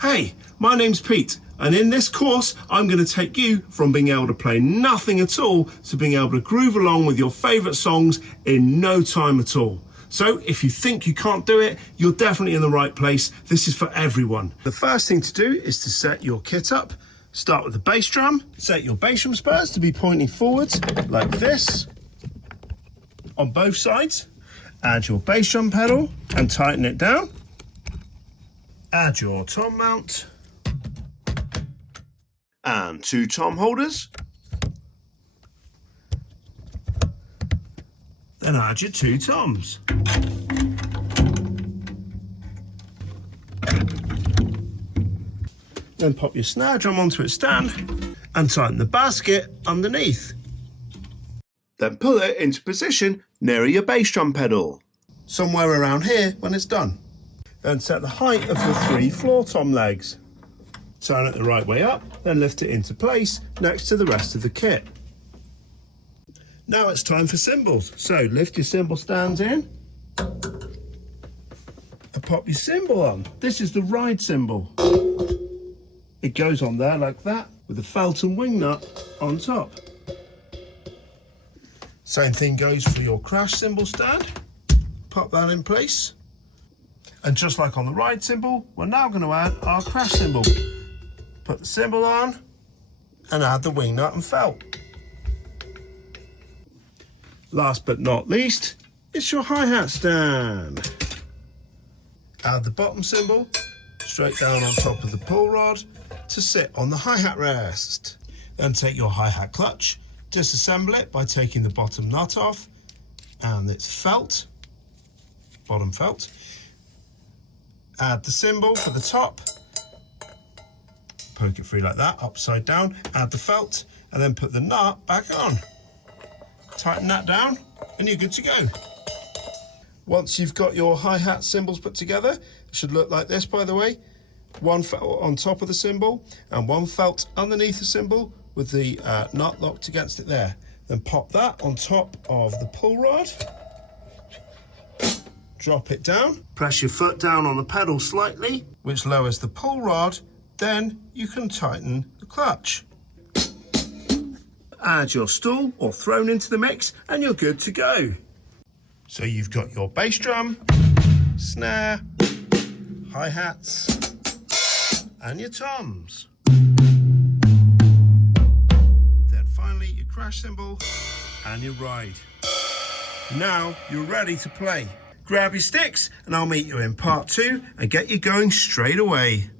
Hey, my name's Pete, and in this course, I'm going to take you from being able to play nothing at all to being able to groove along with your favourite songs in no time at all. So if you think you can't do it, you're definitely in the right place. This is for everyone. The first thing to do is to set your kit up. Start with the bass drum. Set your bass drum spurs to be pointing forwards like this on both sides. Add your bass drum pedal and tighten it down. Add your tom mount and 2 tom holders. Then add your 2 toms. Then pop your snare drum onto its stand and tighten the basket underneath. Then pull it into position near your bass drum pedal, somewhere around here when it's done. Then set the height of your 3 floor tom legs. Turn it the right way up, then lift it into place next to the rest of the kit. Now it's time for cymbals. So lift your cymbal stands in and pop your cymbal on. This is the ride cymbal. It goes on there like that with the felt and wing nut on top. Same thing goes for your crash cymbal stand. Pop that in place. And just like on the ride cymbal, we're now going to add our crash cymbal. Put the cymbal on and add the wing nut and felt. Last but not least, it's your hi-hat stand. Add the bottom cymbal straight down on top of the pull rod to sit on the hi-hat rest. Then take your hi-hat clutch, disassemble it by taking the bottom nut off and its felt, bottom felt. Add the cymbal for the top, poke it through like that, upside down, add the felt, and then put the nut back on. Tighten that down, and you're good to go. Once you've got your hi-hat cymbals put together, it should look like this, by the way. 1 felt on top of the cymbal, and 1 felt underneath the cymbal with the nut locked against it there. Then pop that on top of the pull rod. Drop it down, press your foot down on the pedal slightly, which lowers the pull rod, then you can tighten the clutch. Add your stool or throne into the mix and you're good to go. So you've got your bass drum, snare, hi-hats, and your toms. Then finally your crash cymbal and your ride. Now you're ready to play. Grab your sticks and I'll meet you in part 2 and get you going straight away.